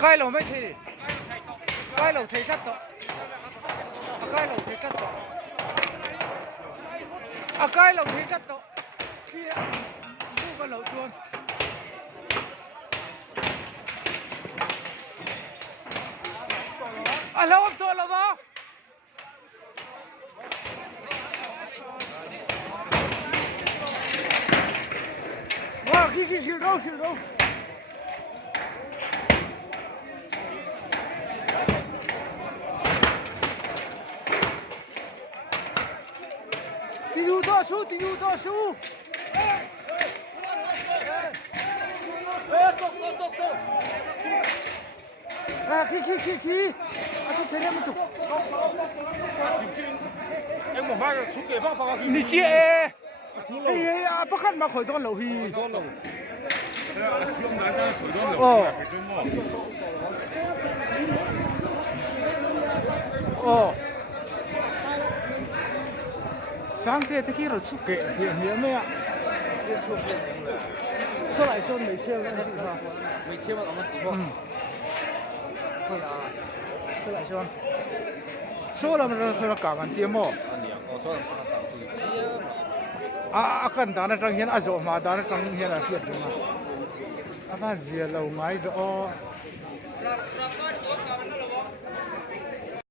cái lẩu mấy thì cái lẩu thấy chắc đó cái lẩu thấy chắc đó cái lẩu thấy chắc đó khi mua cái lẩu chuồn lẩu ấp to lẩu vào wow khi đâu tỷ数多输去出车那么多em một mai出给放放你接哎呀不看嘛回到楼去哦上天这个出给你没有说来说没切问题是吧没切嘛，咱们直播。会啊说来说了嘛说搞完节目我说了，kan dana tang hian azo ma dana tang hian a fiat runga aka zia lo ngai do